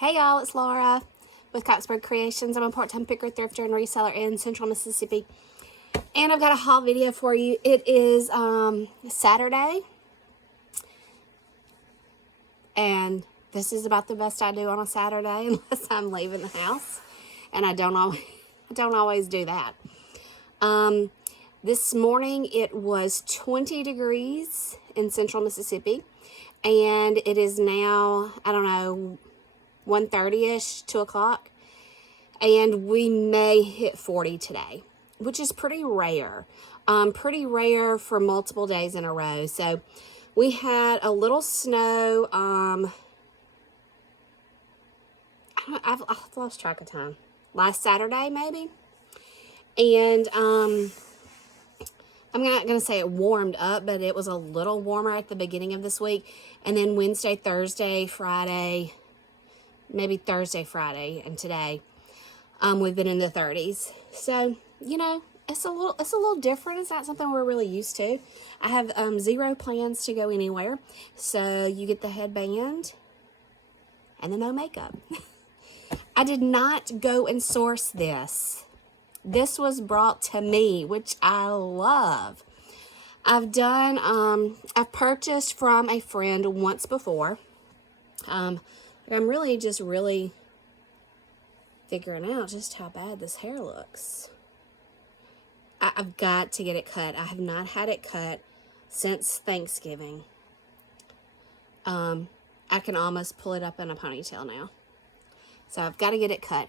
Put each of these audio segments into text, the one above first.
Hey y'all, it's Laura with Coxburg Creations. I'm a part-time picker, thrifter, and reseller in Central Mississippi. And I've got a haul video for you. It is Saturday. And this is about the best I do on a Saturday unless I'm leaving the house. And I don't always do that. This morning it was 20 degrees in Central Mississippi. And it is now, I don't know, 1:30ish, 2 o'clock, and we may hit 40 today, which is pretty rare. Pretty rare for multiple days in a row. So we had a little snow. I've lost track of time. Last Saturday, maybe. And I'm not going to say it warmed up, but it was a little warmer at the beginning of this week. And then Wednesday, Thursday, Friday, maybe Thursday, Friday, and today, we've been in the 30s. So, you know, it's a little different. It's not something we're really used to. I have zero plans to go anywhere. So you get the headband and the no makeup. I did not go and source this. This was brought to me, which I love. I've purchased from a friend once before. I'm really figuring out just how bad this hair looks. I've got to get it cut. I have not had it cut since Thanksgiving. I can almost pull it up in a ponytail now. So I've got to get it cut.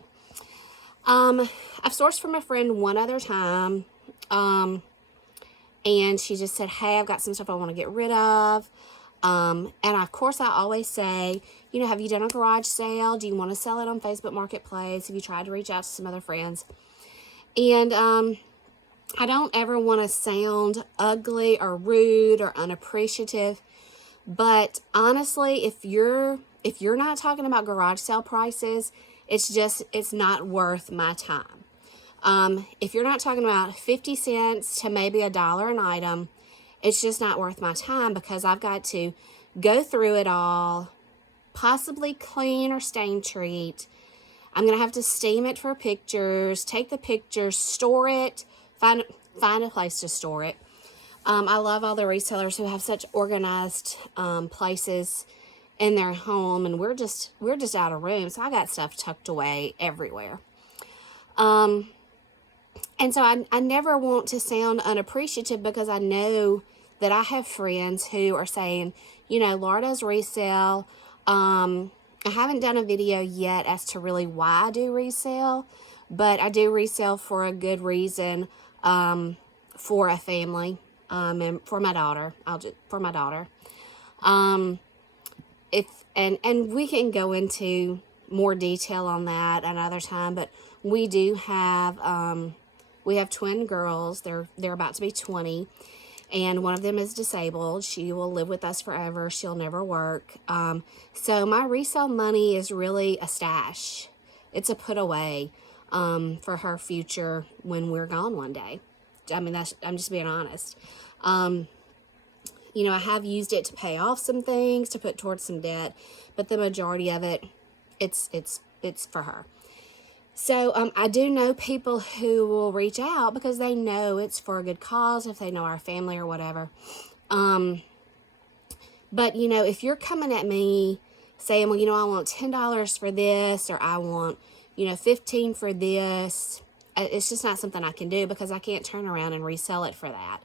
I've sourced from a friend one other time. And she just said, hey, I've got some stuff I want to get rid of. And of course I always say, you know, have you done a garage sale? Do you want to sell it on Facebook Marketplace? Have you tried to reach out to some other friends? And, I don't ever want to sound ugly or rude or unappreciative, but honestly, if you're not talking about garage sale prices, it's not worth my time. If you're not talking about 50 cents to maybe $1 an item, it's just not worth my time because I've got to go through it all, possibly clean or stain treat. I'm going to have to steam it for pictures, take the pictures, store it, find a place to store it. I love all the resellers who have such organized places in their home, and we're just out of room, so I got stuff tucked away everywhere. And so I never want to sound unappreciative because I know that I have friends who are saying, you know, Laura does resale. I haven't done a video yet as to really why I do resale, but I do resale for a good reason, for a family, and for my daughter. For my daughter. And we can go into more detail on that another time, but we do have, we have twin girls. They're about to be 20, and one of them is disabled. She will live with us forever. She'll never work. So my resale money is really a stash. It's a put away for her future when we're gone one day. I mean, I'm just being honest. You know, I have used it to pay off some things, to put towards some debt, but the majority of it, it's for her. So, I do know people who will reach out because they know it's for a good cause, if they know our family or whatever. But, you know, if you're coming at me saying, well, you know, I want $10 for this, or I want, you know, $15 for this, it's just not something I can do because I can't turn around and resell it for that.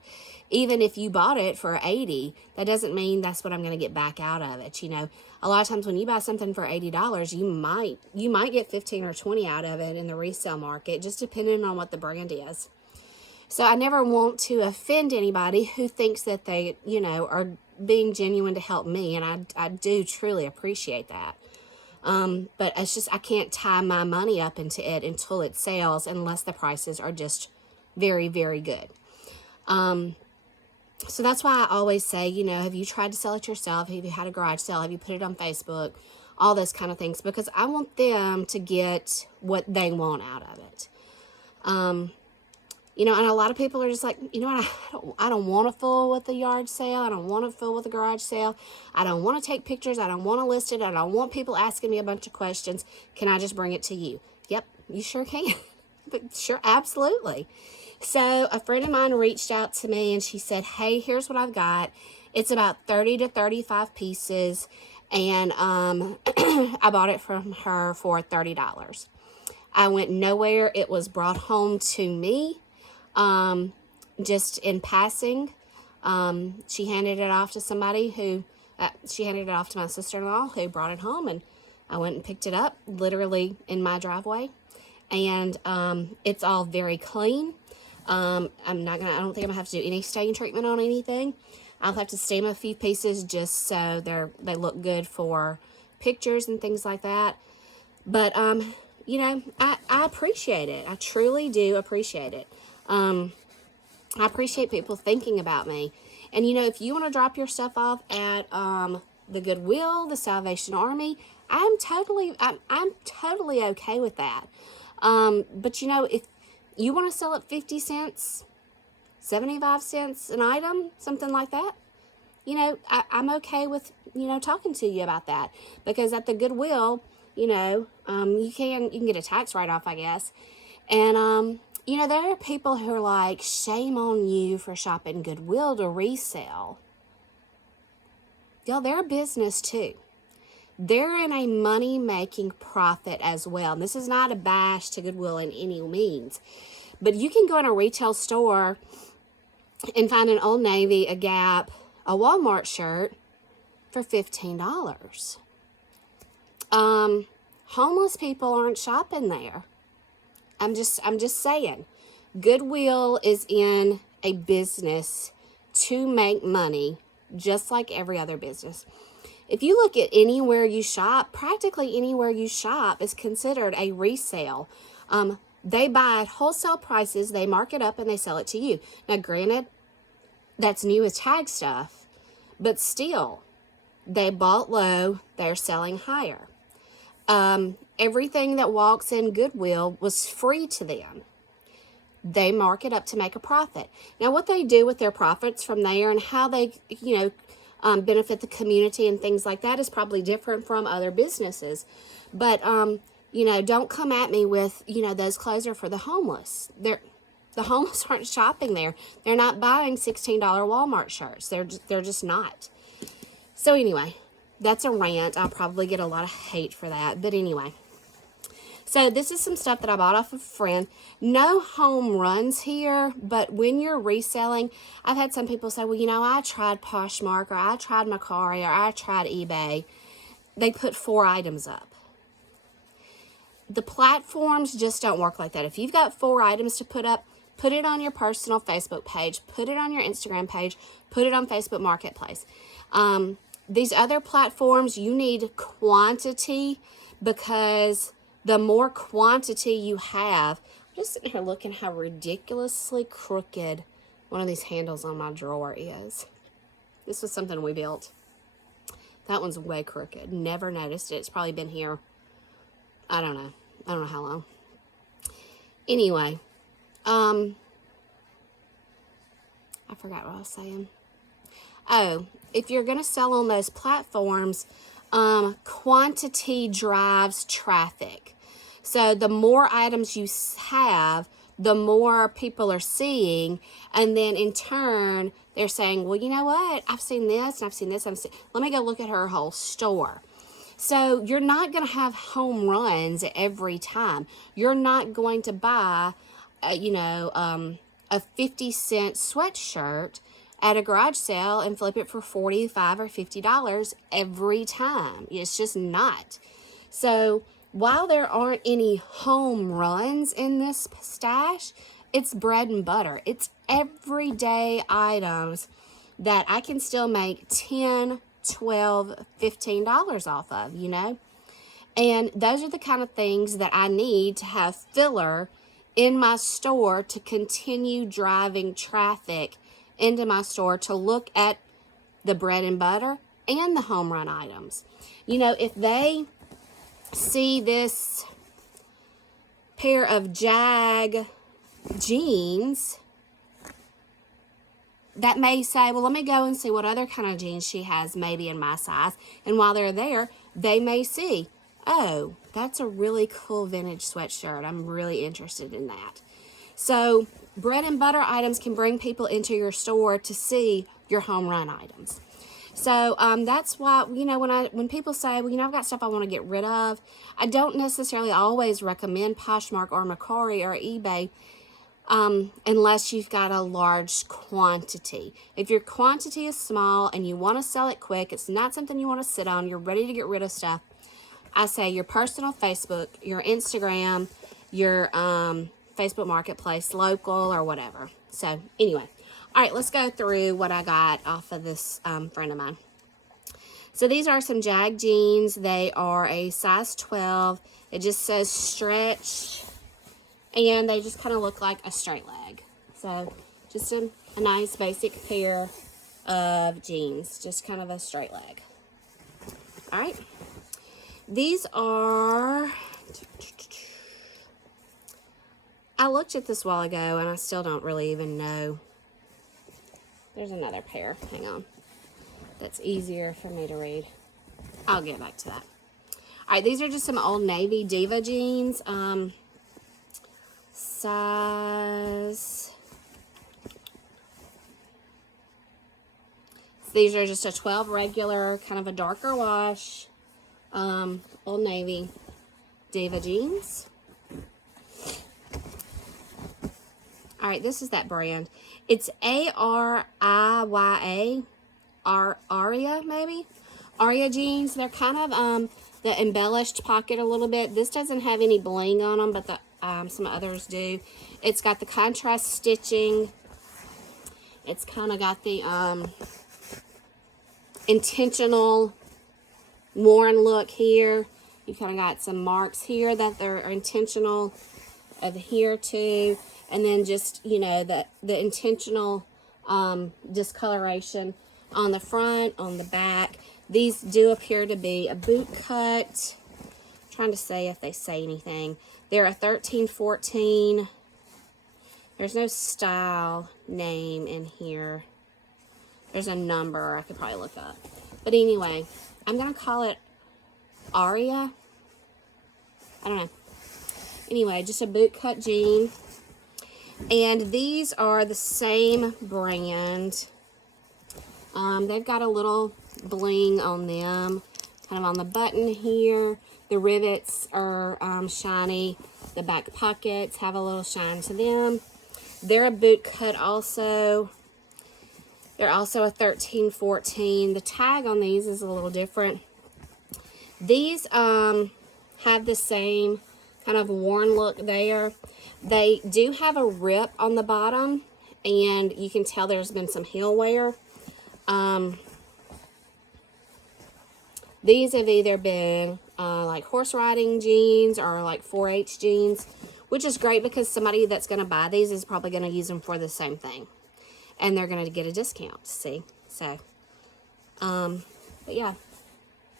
Even if you bought it for $80, that doesn't mean that's what I'm going to get back out of it. You know, a lot of times when you buy something for $80, you might get 15 or 20 out of it in the resale market, just depending on what the brand is. So I never want to offend anybody who thinks that they, you know, are being genuine to help me, and I do truly appreciate that. But it's just, I can't tie my money up into it until it sells unless the prices are just very, very good. So that's why I always say, you know, have you tried to sell it yourself? Have you had a garage sale? Have you put it on Facebook? All those kind of things, because I want them to get what they want out of it. You know, and a lot of people are just like, you know what, I don't want to fool with the yard sale. I don't want to fool with the garage sale. I don't want to take pictures. I don't want to list it. I don't want people asking me a bunch of questions. Can I just bring it to you? Yep, you sure can. But sure, absolutely. So a friend of mine reached out to me and she said, hey, here's what I've got. It's about 30 to 35 pieces. And I bought it from her for $30. I went nowhere. It was brought home to me just in passing. She handed it off to somebody who, she handed it off to my sister-in-law who brought it home. And I went and picked it up literally in my driveway. And it's all very clean. I don't think I'm gonna have to do any stain treatment on anything. I'll have to stain a few pieces just so they look good for pictures and things like that. But you know, I appreciate it. I truly do appreciate it. I appreciate people thinking about me. And you know, if you want to drop your stuff off at the Goodwill, the Salvation Army, I'm totally okay with that. But you know, if you want to sell it 50 cents, 75 cents an item, something like that, you know, I'm okay with, you know, talking to you about that. Because at the Goodwill, you know, you can get a tax write-off, I guess. And, you know, there are people who are like, shame on you for shopping Goodwill to resell. Y'all, they're a business too. They're in a money-making profit as well. And this is not a bash to Goodwill in any means. But you can go in a retail store and find an Old Navy, a Gap, a Walmart shirt for $15. Homeless people aren't shopping there. I'm just saying. Goodwill is in a business to make money, just like every other business. If you look at anywhere you shop, practically anywhere you shop is considered a resale. They buy at wholesale prices, they mark it up, and they sell it to you. Now, granted, that's new as tag stuff, but still, they bought low, they're selling higher. Everything that walks in Goodwill was free to them. They mark it up to make a profit. Now, what they do with their profits from there and how they, you know, benefit the community and things like that is probably different from other businesses. But, you know, don't come at me with, you know, those clothes are for the homeless. The homeless aren't shopping there. They're not buying $16 Walmart shirts. They're just not. So anyway, that's a rant. I'll probably get a lot of hate for that. But anyway. So this is some stuff that I bought off of a friend. No home runs here, but when you're reselling, I've had some people say, well, you know, I tried Poshmark, or I tried Mercari, or I tried eBay. They put 4 items up. The platforms just don't work like that. If you've got 4 items to put up, put it on your personal Facebook page, put it on your Instagram page, put it on Facebook Marketplace. These other platforms, you need quantity, because the more quantity you have, I'm just sitting here looking how ridiculously crooked one of these handles on my drawer is. This was something we built. That one's way crooked. Never noticed it. It's probably been here, I don't know how long. Anyway, I forgot what I was saying. Oh, if you're going to sell on those platforms, quantity drives traffic. So the more items you have, the more people are seeing, and then in turn, they're saying, well, you know what? I've seen this, and I've seen this, let me go look at her whole store. So you're not going to have home runs every time. You're not going to buy, a 50-cent sweatshirt at a garage sale and flip it for $45 or $50 every time. It's just not. So while there aren't any home runs in this stash, it's bread and butter. It's everyday items that I can still make $10, $12, $15 off of, you know? And those are the kind of things that I need to have filler in my store to continue driving traffic into my store to look at the bread and butter and the home run items. You know, if they see this pair of Jag jeans that may say, well, let me go and see what other kind of jeans she has maybe in my size. And while they're there, they may see, oh, that's a really cool vintage sweatshirt. I'm really interested in that. So bread and butter items can bring people into your store to see your home run items. So that's why, you know, when people say, well, you know, I've got stuff I want to get rid of, I don't necessarily always recommend Poshmark or Mercari or eBay unless you've got a large quantity. If your quantity is small and you want to sell it quick, it's not something you want to sit on, you're ready to get rid of stuff, I say your personal Facebook, your Instagram, your Facebook Marketplace, local, or whatever. So anyway, all right, let's go through what I got off of this friend of mine. So these are some Jag jeans. They are a size 12. It just says stretch, and they just kind of look like a straight leg. So just a nice basic pair of jeans, just kind of a straight leg. All right. These are, I looked at this a while ago and I still don't really even know. There's another pair, hang on. That's easier for me to read. I'll get back to that. All right, these are just some Old Navy Diva jeans. Size. These are just a 12 regular, kind of a darker wash. Old Navy Diva jeans. All right, this is that brand. It's A-R-I-Y-A, Aria maybe? Aria jeans. They're kind of the embellished pocket a little bit. This doesn't have any bling on them, but some others do. It's got the contrast stitching. It's kind of got the intentional worn look here. You kind of got some marks here that they're intentional of here too, and then just, you know, the intentional discoloration on the front, on the back. These do appear to be a boot cut. I'm trying to say if they say anything. They're a 13-14. There's no style name in here. There's a number I could probably look up. But anyway, I'm going to call it Aria. I don't know. Anyway, just a boot cut jean. And these are the same brand. They've got a little bling on them, kind of on the button here. The rivets are shiny. The back pockets have a little shine to them. They're a boot cut also. They're also a 13-14. The tag on these is a little different. These have the same kind of worn look there. They do have a rip on the bottom, and you can tell there's been some heel wear. These have either been like horse riding jeans or like 4-H jeans, which is great because somebody that's going to buy these is probably going to use them for the same thing. And they're going to get a discount, see? So, but yeah,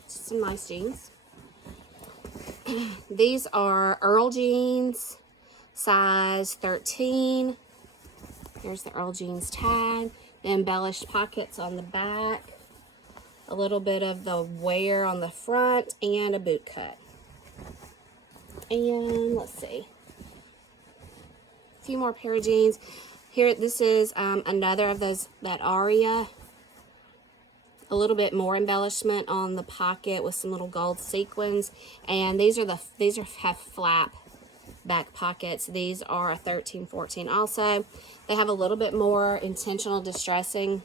just some nice jeans. These are Earl Jeans, size 13. Here's the Earl Jeans tag. The embellished pockets on the back. A little bit of the wear on the front, and a boot cut. And let's see. A few more pair of jeans. Here, this is another of those, that Aria. A little bit more embellishment on the pocket with some little gold sequins. And these have flap back pockets. These are a 13-14 also. They have a little bit more intentional distressing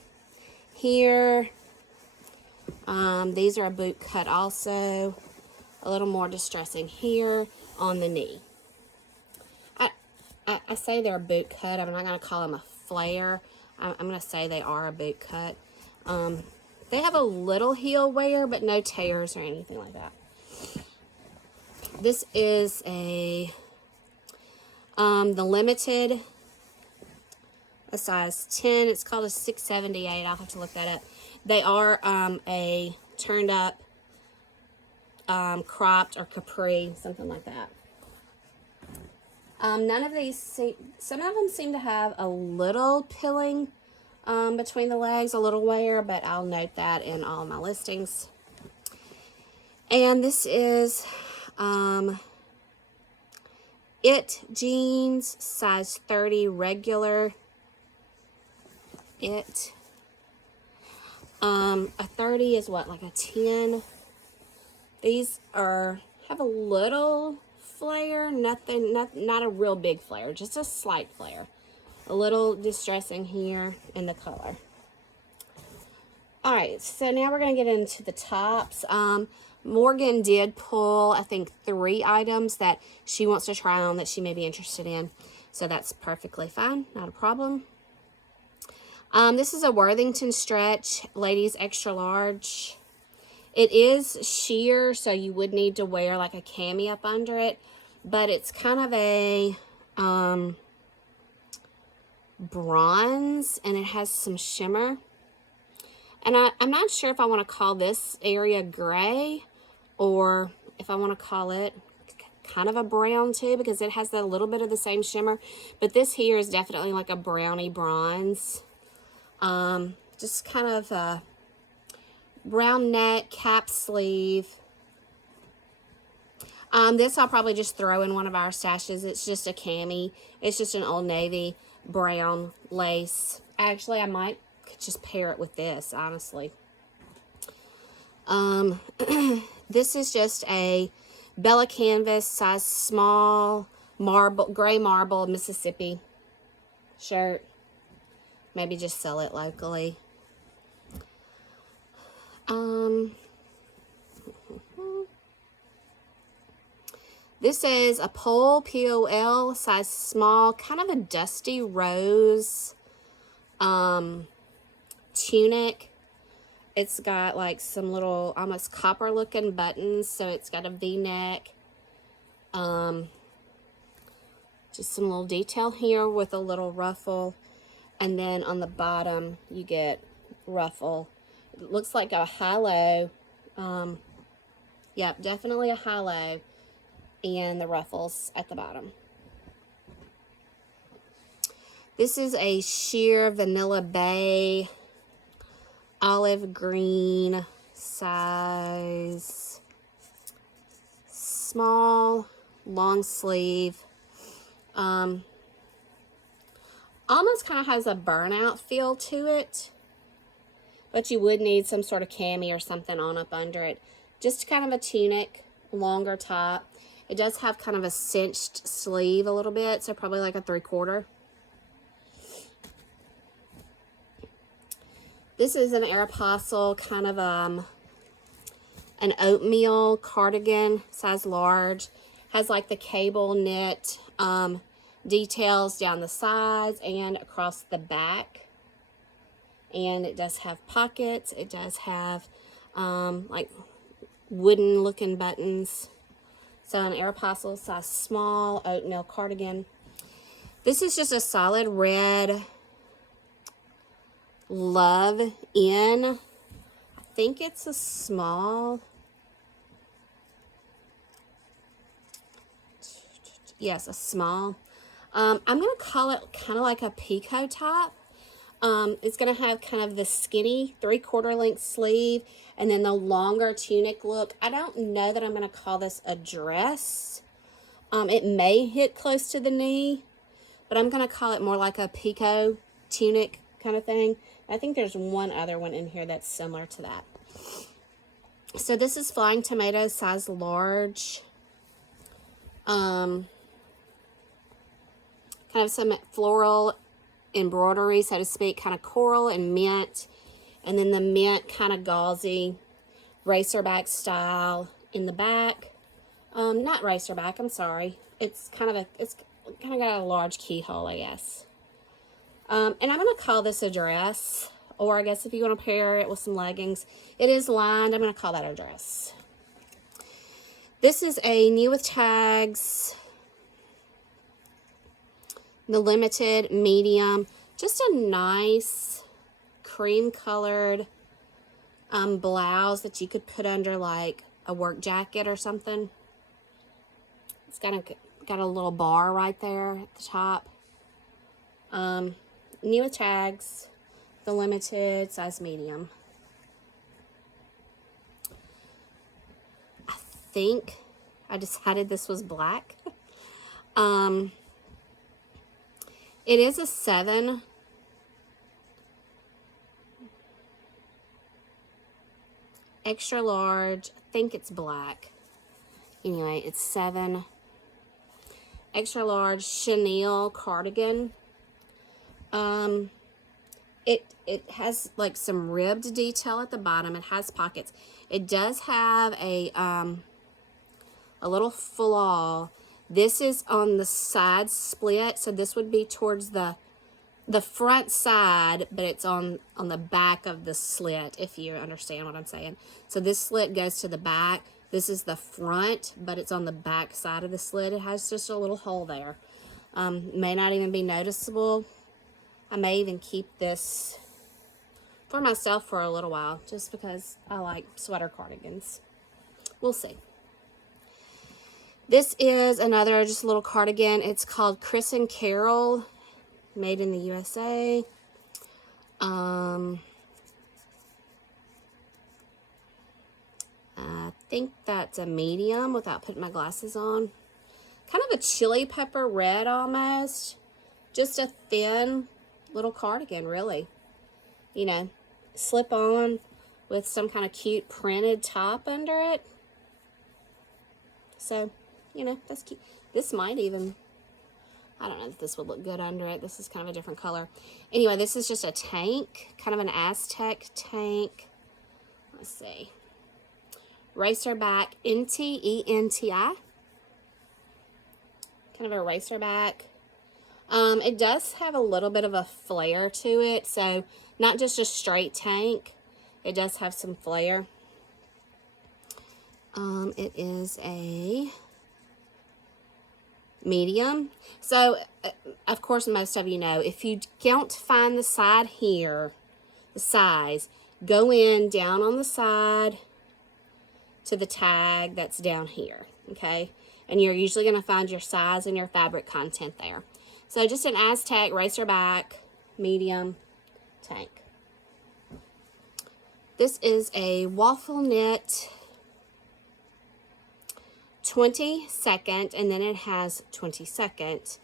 here. These are a boot cut also. A little more distressing here on the knee. I say they're a boot cut. I'm not going to call them a flare. I'm going to say they are a boot cut. They have a little heel wear, but no tears or anything like that. This is the limited, a size 10. It's called a 678. I'll have to look that up. They are a turned up, cropped or capri, something like that. None of these, some of them seem to have a little pilling between the legs, a little wear, but I'll note that in all my listings. And this is It Jeans, size 30 regular. It. A 30 is what, like a 10? These have a little flare, not a real big flare, just a slight flare. A little distressing here in the color. All right, so now we're going to get into the tops. Morgan did pull, I think, 3 items that she wants to try on that she may be interested in. So that's perfectly fine, not a problem. This is a Worthington stretch, ladies extra large. It is sheer, so you would need to wear like a cami up under it. But it's kind of a bronze, and it has some shimmer. And I'm not sure if I want to call this area gray or if I want to call it kind of a brown too, because it has a little bit of the same shimmer. But this here is definitely like a brownie bronze. Just kind of a brown neck, cap sleeve. This I'll probably just throw in one of our stashes. It's just a cami. It's just an Old Navy brown lace. Actually, I might just pair it with this, honestly. This is just a Bella Canvas, size small, gray marble Mississippi shirt. Maybe just sell it locally. This is a Pole, P-O-L, size small, kind of a dusty rose tunic. It's got like some little almost copper looking buttons, so it's got a V-neck. Just some little detail here with a little ruffle, and then on the bottom you get ruffle. It looks like a high-low. Yep, definitely a high-low, and the ruffles at the bottom. This is a sheer Vanilla Bay olive green, size small, long sleeve. Almost kind of has a burnout feel to it, but you would need some sort of cami or something on up under it. Just kind of a tunic, longer top. It does have kind of a cinched sleeve a little bit, so probably like a 3/4. This is an Aeropostale, kind of an oatmeal cardigan, size large. Has like the cable knit details down the sides and across the back. And it does have pockets. It does have like wooden looking buttons. So an Aeropostale, size small, oatmeal cardigan. This is just a solid red Love In. I think it's a small. Yes, a small. I'm going to call it kind of like a Pico top. It's going to have kind of the skinny 3/4 length sleeve and then the longer tunic look. I don't know that I'm going to call this a dress. It may hit close to the knee, but I'm going to call it more like a Pico tunic kind of thing. I think there's one other one in here that's similar to that. So this is Flying Tomato, size large. Kind of some floral embroidery, so to speak, kind of coral and mint. And then the mint kind of gauzy racerback style in the back. Not racerback, I'm sorry. It's kind of got a large keyhole, I guess. And I'm going to call this a dress, or I guess if you want to pair it with some leggings. It is lined. I'm going to call that a dress. This is a New with Tags, the limited medium. Just a nice cream colored blouse that you could put under like a work jacket or something. It's got got a little bar right there at the top. New with tags, the limited, size medium. I think I decided this was black. It is a 7. Extra large. I think it's black. Anyway, it's 7. Extra large chenille cardigan. It has like some ribbed detail at the bottom. It has pockets. It does have a little flaw. This is on the side split, so this would be towards the front side, but it's on the back of the slit, if you understand what I'm saying. So this slit goes to the back. This is the front, but it's on the back side of the slit. It has just a little hole there. May not even be noticeable. I may even keep this for myself for a little while, just because I like sweater cardigans. We'll see. This is another just a little cardigan. It's called Chris and Carol, made in the USA. I think that's a medium without putting my glasses on. Kind of a chili pepper red almost. Just a thin little cardigan, really. You know, slip on with some kind of cute printed top under it. So, you know, that's cute. This might even, I don't know if this would look good under it. This is kind of a different color. Anyway, this is just a tank, kind of an Aztec tank. Let's see. Racer back, N-T-E-N-T-I. Kind of a racer back. It does have a little bit of a flare to it, so not just a straight tank. It does have some flare. It is a medium. So, of course, most of you know, if you don't find the side here, the size, go in down on the side to the tag that's down here, okay? And you're usually going to find your size and your fabric content there. So just an Aztec racer back, medium tank. This is a waffle knit 22nd, and then it has 22nd,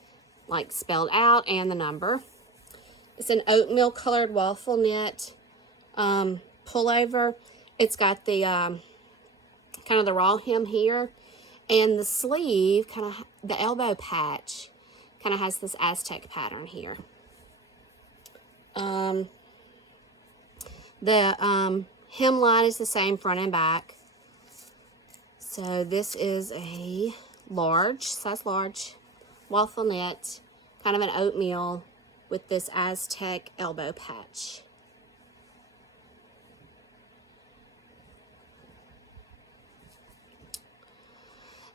like spelled out, and the number. It's an oatmeal colored waffle knit pullover. It's got the kind of the raw hem here, and the sleeve, kind of the elbow patch, kind of has this Aztec pattern here. The hemline is the same front and back. So this is a large, size large, waffle knit, kind of an oatmeal with this Aztec elbow patch.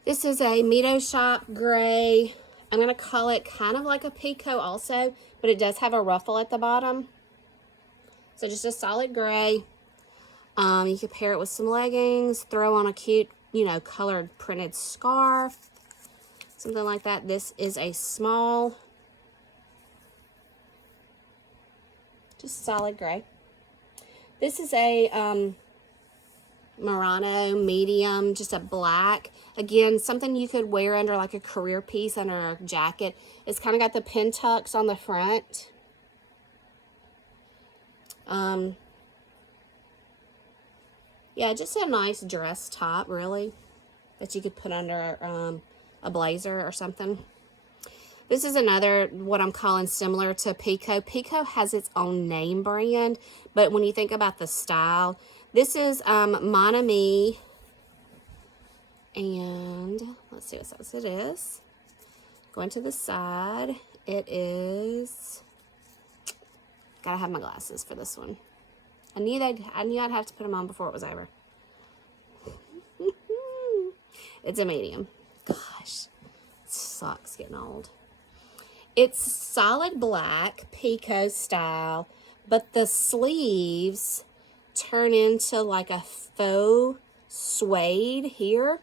This is a Mito Shop gray. I'm going to call it kind of like a Pico also, but it does have a ruffle at the bottom. So just a solid gray. You could pair it with some leggings, throw on a cute, you know, colored printed scarf, something like that. This is a small, just solid gray. This is a Murano medium, just a black. Again, something you could wear under like a career piece, under a jacket. It's kind of got the pin tucks on the front. Yeah, just a nice dress top, really, that you could put under a blazer or something. This is another, what I'm calling similar to Pico. Pico has its own name brand, but when you think about the style, this is Mon Ami, and let's see what size it is. Going to the side, it is, gotta have my glasses for this one. I knew I'd have to put them on before it was over. It's a medium. Gosh, it sucks getting old. It's solid black, Pico style, but the sleeves turn into like a faux suede here,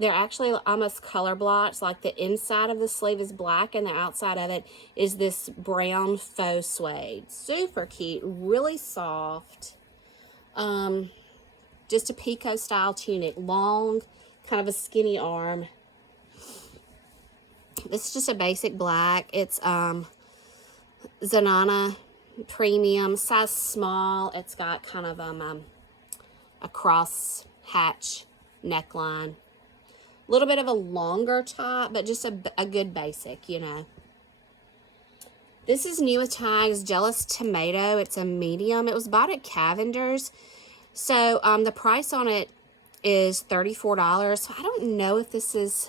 They're actually almost color blotched, like the inside of the sleeve is black and the outside of it is this brown faux suede. Super cute, really soft. Just a Pico style tunic, long, kind of a skinny arm. This is just a basic black. It's Zanana premium, size small. It's got kind of a cross hatch neckline. A little bit of a longer top, but just a good basic, you know. This is new with tags, Jealous Tomato. It's a medium. It was bought at Cavender's. So the price on it is $34. So I don't know if this is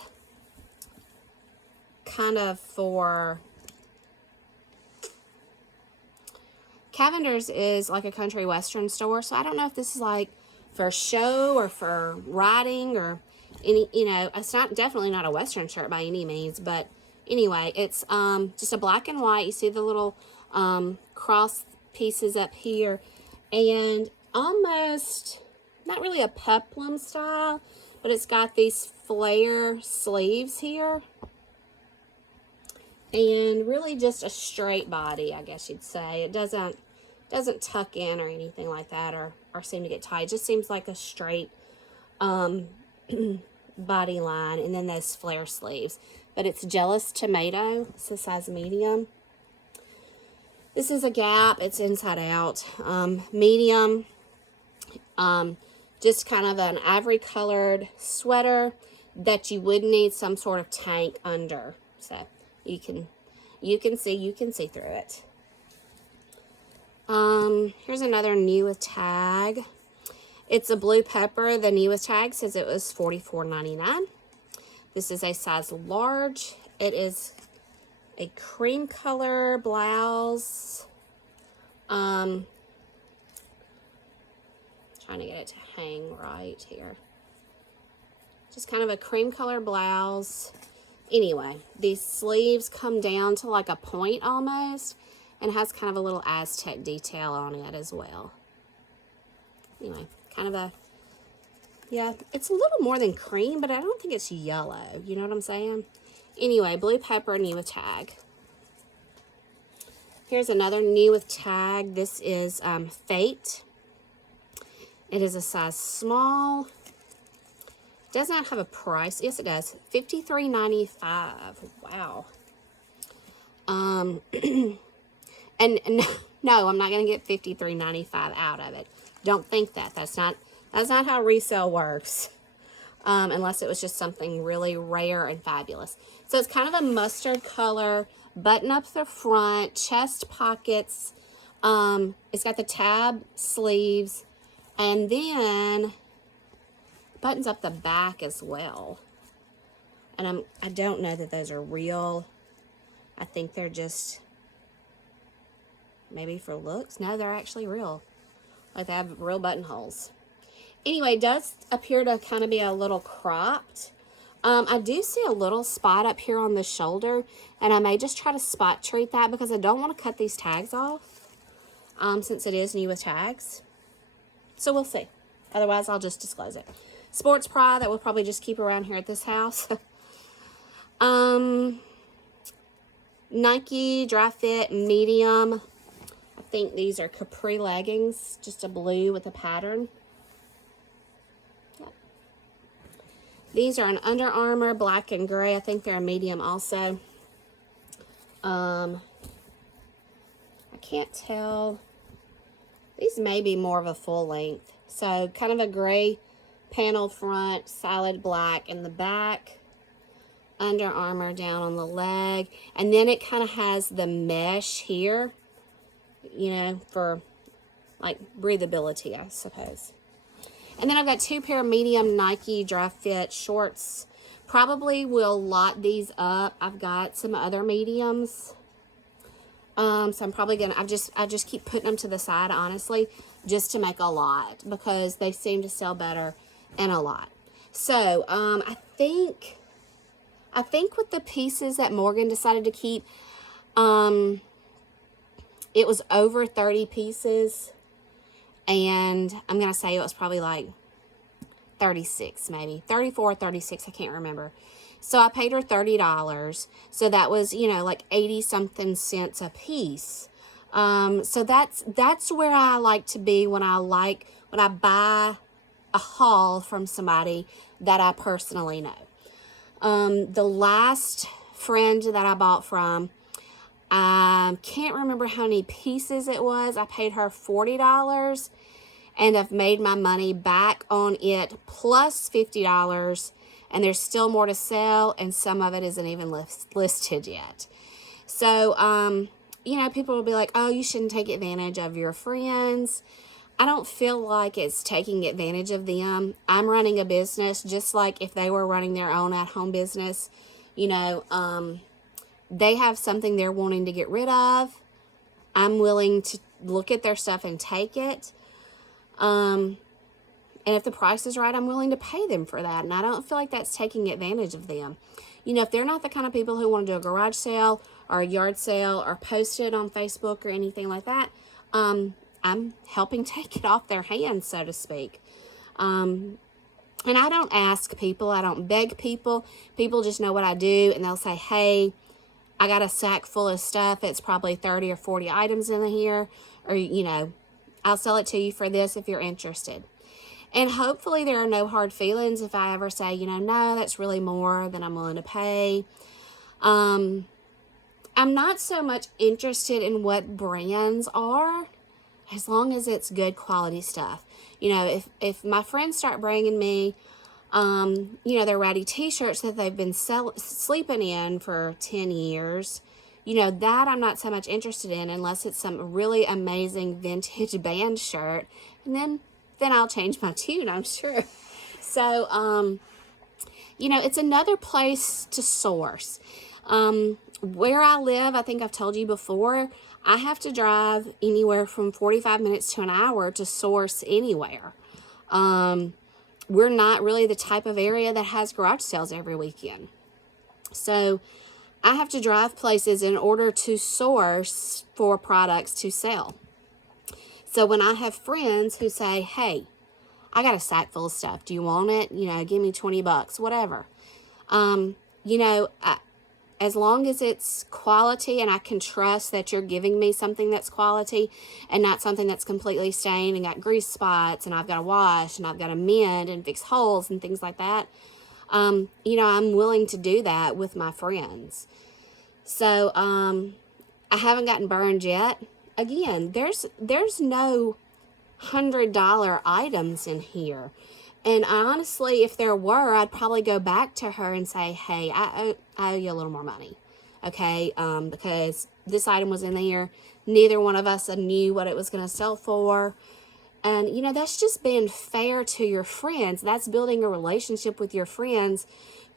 kind of for... Cavender's is like a country western store. So I don't know if this is like for show or for riding or... any, you know, it's not definitely not a western shirt by any means, but anyway, it's just a black and white. You see the little cross pieces up here, and almost not really a peplum style, but it's got these flare sleeves here, and really just a straight body, I guess you'd say. It doesn't tuck in or anything like that, or seem to get tight. It just seems like a straight body line, and then those flare sleeves. But it's Jealous Tomato. It's a size medium. This is a Gap. It's inside out. Medium. Just kind of an ivory colored sweater that you would need some sort of tank under, so you can see through it. Here's another new with tag. It's a blue pepper. The new with tag says it was $44.99. This is a size large. It is a cream color blouse. Trying to get it to hang right here. Just kind of a cream color blouse. Anyway, these sleeves come down to like a point almost, and has kind of a little Aztec detail on it as well. Anyway, kind of a, yeah, it's a little more than cream, but I don't think it's yellow. You know what I'm saying? Anyway, blue pepper, new with tag. Here's another new with tag. This is Fate. It is a size small. Does not have a price. Yes, it does. $53.95. Wow. And no, I'm not going to get $53.95 out of it. Don't think that. That's not how resale works. Unless it was just something really rare and fabulous. So it's kind of a mustard color, button up the front, chest pockets. It's got the tab sleeves, and then buttons up the back as well. And I don't know that those are real. I think they're just maybe for looks. No, they're actually real. Like they have real buttonholes. Anyway, it does appear to kind of be a little cropped. I do see a little spot up here on the shoulder, and I may just try to spot treat that because I don't want to cut these tags off, since it is new with tags. So we'll see. Otherwise, I'll just disclose it. Sports bra that we'll probably just keep around here at this house. Nike dry fit medium. I think these are capri leggings, just a blue with a pattern. Yep. These are an Under Armour black and gray. I think they're a medium also. I can't tell. These may be more of a full length. So kind of a gray panel front, solid black in the back. Under Armour down on the leg. And then it kind of has the mesh here, you know, for like breathability, I suppose. And then I've got two pair of medium Nike dry fit shorts. Probably will lot these up. I've got some other mediums. So I'm probably gonna, I just keep putting them to the side, honestly, just to make a lot because they seem to sell better in a lot. So, I think with the pieces that Morgan decided to keep, it was over 30 pieces, and I'm going to say it was probably like 36 maybe, 34, 36, I can't remember. So I paid her $30. So that was, you know, like 80 something cents a piece. So that's where I like to be when I buy a haul from somebody that I personally know. The last friend that I bought from, I can't remember how many pieces it was. I paid her $40, and I've made my money back on it plus $50, and there's still more to sell, and some of it isn't even listed yet. So, you know, people will be like, oh, you shouldn't take advantage of your friends. I don't feel like it's taking advantage of them. I'm running a business just like if they were running their own at-home business. You know, they have something they're wanting to get rid of. I'm willing to look at their stuff and take it. And if the price is right, I'm willing to pay them for that. And I don't feel like that's taking advantage of them. You know, if they're not the kind of people who want to do a garage sale or a yard sale or post it on Facebook or anything like that, I'm helping take it off their hands, so to speak. And I don't ask people. I don't beg people. People just know what I do, and they'll say, hey, I got a sack full of stuff. It's probably 30 or 40 items in here. Or, you know, I'll sell it to you for this if you're interested. And hopefully there are no hard feelings if I ever say, you know, no, that's really more than I'm willing to pay. I'm not so much interested in what brands are, as long as it's good quality stuff. You know, if my friends start bringing me, you know, their ratty t-shirts that they've been sleeping in for 10 years, you know, that I'm not so much interested in unless it's some really amazing vintage band shirt. And then I'll change my tune, I'm sure. So, you know, it's another place to source. Where I live, I think I've told you before, I have to drive anywhere from 45 minutes to an hour to source anywhere. We're not really the type of area that has garage sales every weekend. So I have to drive places in order to source for products to sell. So when I have friends who say, hey, I got a sack full of stuff. Do you want it? You know, give me $20, whatever. You know, as long as it's quality and I can trust that you're giving me something that's quality and not something that's completely stained and got grease spots and I've got to wash and I've got to mend and fix holes and things like that, you know, I'm willing to do that with my friends. So, I haven't gotten burned yet. Again, there's no $100 items in here. And honestly, if there were, I'd probably go back to her and say, hey, I owe you a little more money. Okay? Because this item was in there. Neither one of us knew what it was going to sell for. And, you know, that's just being fair to your friends. That's building a relationship with your friends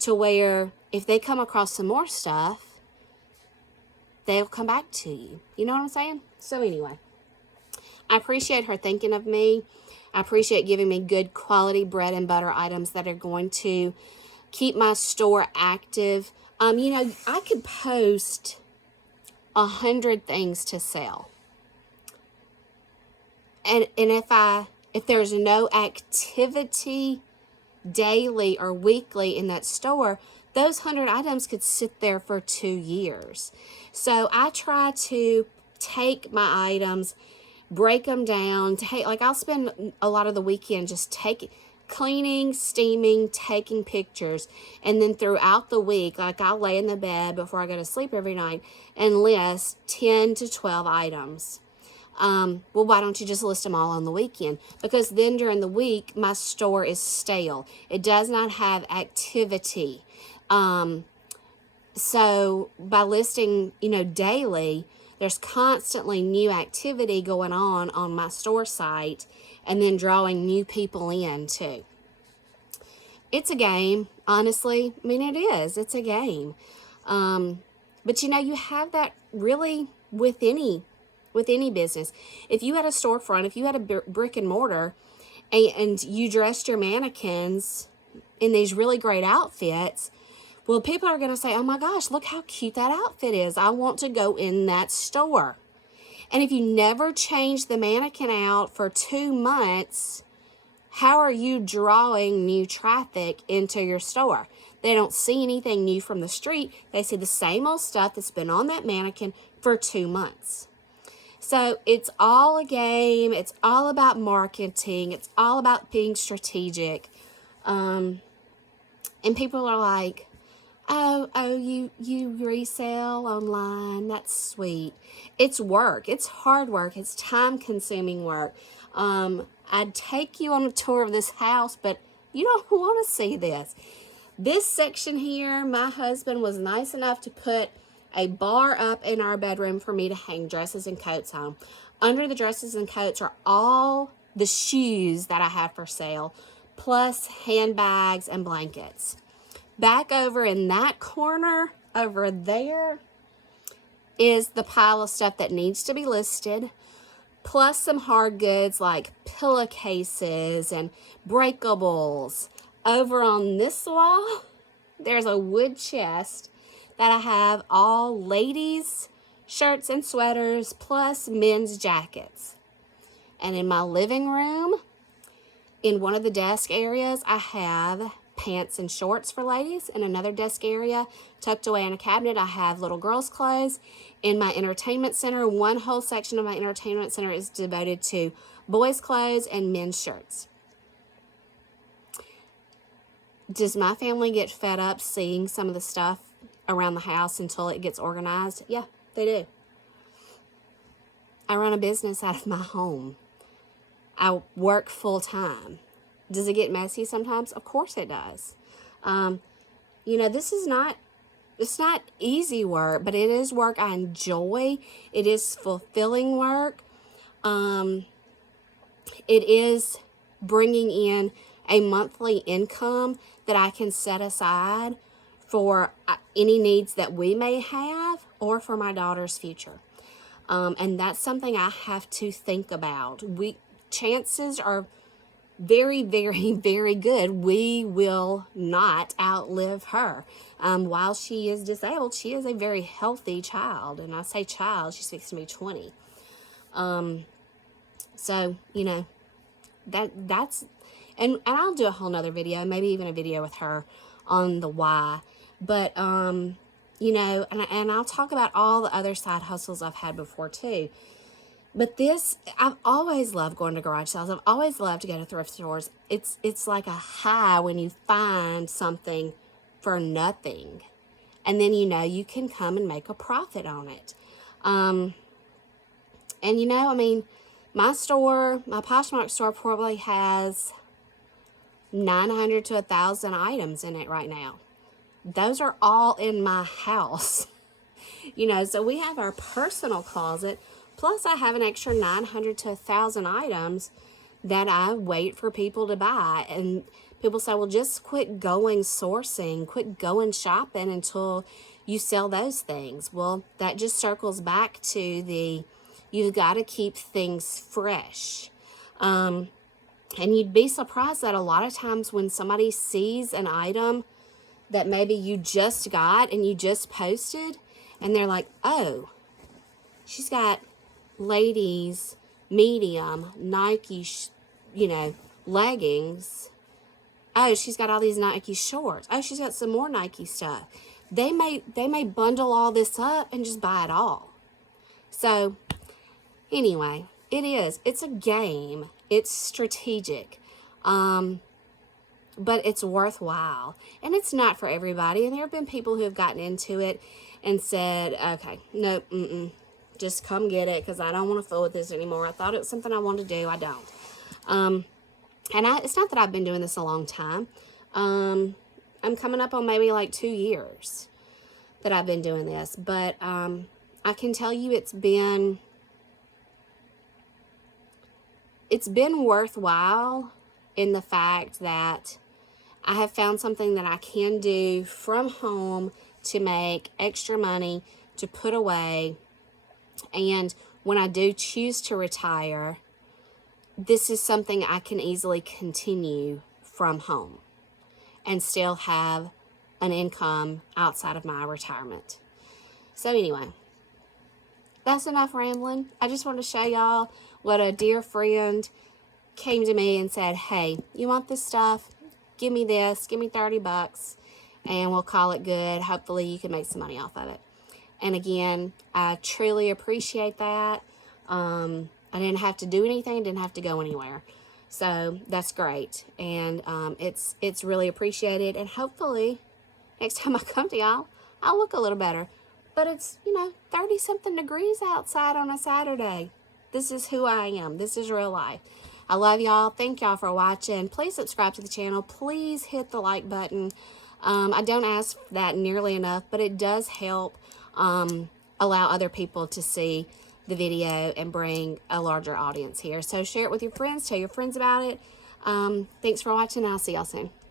to where if they come across some more stuff, they'll come back to you. You know what I'm saying? So anyway, I appreciate her thinking of me. I appreciate giving me good quality bread and butter items that are going to keep my store active. You know, I could post 100 things to sell. And if there's no activity daily or weekly in that store, those 100 items could sit there for 2 years. So I try to take my items, break them down. I'll spend a lot of the weekend just cleaning, steaming, taking pictures. And then throughout the week, like I'll lay in the bed before I go to sleep every night and list 10 to 12 items. Well, why don't you just list them all on the weekend? Because then during the week, my store is stale. It does not have activity. So by listing, you know, daily, there's constantly new activity going on my store site and then drawing new people in too. It's a game, honestly. I mean, it is. It's a game. But, you know, you have that really with any business. If you had a storefront, if you had a brick and mortar and you dressed your mannequins in these really great outfits, well, people are going to say, oh my gosh, look how cute that outfit is. I want to go in that store. And if you never change the mannequin out for 2 months, how are you drawing new traffic into your store? They don't see anything new from the street. They see the same old stuff that's been on that mannequin for 2 months. So it's all a game. It's all about marketing. It's all about being strategic. And people are like, oh, you resell online. That's sweet. It's work. It's hard work. It's time-consuming work. I'd take you on a tour of this house, but you don't want to see this. This section here, my husband was nice enough to put a bar up in our bedroom for me to hang dresses and coats on. Under the dresses and coats are all the shoes that I have for sale, plus handbags and blankets. Back over in that corner over there is the pile of stuff that needs to be listed, plus some hard goods like pillowcases and breakables. Over on this wall, there's a wood chest that I have all ladies' shirts and sweaters, plus men's jackets. And in my living room, in one of the desk areas, I have pants and shorts for ladies. In another desk area, tucked away in a cabinet, I have little girls' clothes. In my entertainment center, one whole section of my entertainment center is devoted to boys' clothes and men's shirts. Does my family get fed up seeing some of the stuff around the house until it gets organized? Yeah, they do. I run a business out of my home. I work full time. Does it get messy sometimes? Of course it does. It's not easy work, but it is work I enjoy. It is fulfilling work. It is bringing in a monthly income that I can set aside for any needs that we may have or for my daughter's future. And that's something I have to think about. Chances are very, very, very good we will not outlive her. While she is disabled, she is a very healthy child. And I say child, she's fixing to be 20. So, that's... And I'll do a whole nother video, maybe even a video with her on the why. But, and I'll talk about all the other side hustles I've had before too. But I've always loved going to garage sales. I've always loved to go to thrift stores. It's like a high when you find something for nothing. And then, you can come and make a profit on it. My store, my Poshmark store probably has 900 to 1,000 items in it right now. Those are all in my house. So we have our personal closet. Plus, I have an extra 900 to 1,000 items that I wait for people to buy. And people say, well, just quit going sourcing, quit going shopping until you sell those things. Well, that just circles back to you've got to keep things fresh. And you'd be surprised that a lot of times when somebody sees an item that maybe you just got and you just posted, and they're like, oh, she's got ladies medium Nike leggings. Oh, she's got all these Nike shorts. Oh, she's got some more Nike stuff. They may bundle all this up and just buy it all. So anyway, it's a game. It's strategic. But it's worthwhile. And it's not for everybody. And there have been people who have gotten into it and said, okay, no, just come get it because I don't want to fool with this anymore. I thought it was something I wanted to do. I don't. It's not that I've been doing this a long time. I'm coming up on maybe like 2 years that I've been doing this. But I can tell you it's been worthwhile in the fact that I have found something that I can do from home to make extra money to put away. And when I do choose to retire, this is something I can easily continue from home and still have an income outside of my retirement. So anyway, that's enough rambling. I just want to show y'all what a dear friend came to me and said, hey, you want this stuff? Give me this, give me 30 bucks, and we'll call it good. Hopefully you can make some money off of it. And again, I truly appreciate that. I didn't have to do anything, didn't have to go anywhere. So that's great. And it's really appreciated. And hopefully next time I come to y'all, I'll look a little better. But it's, 30-something degrees outside on a Saturday. This is who I am. This is real life. I love y'all. Thank y'all for watching. Please subscribe to the channel. Please hit the like button. I don't ask that nearly enough, but it does help allow other people to see the video and bring a larger audience here. So share it with your friends. Tell your friends about it. Thanks for watching. I'll see y'all soon.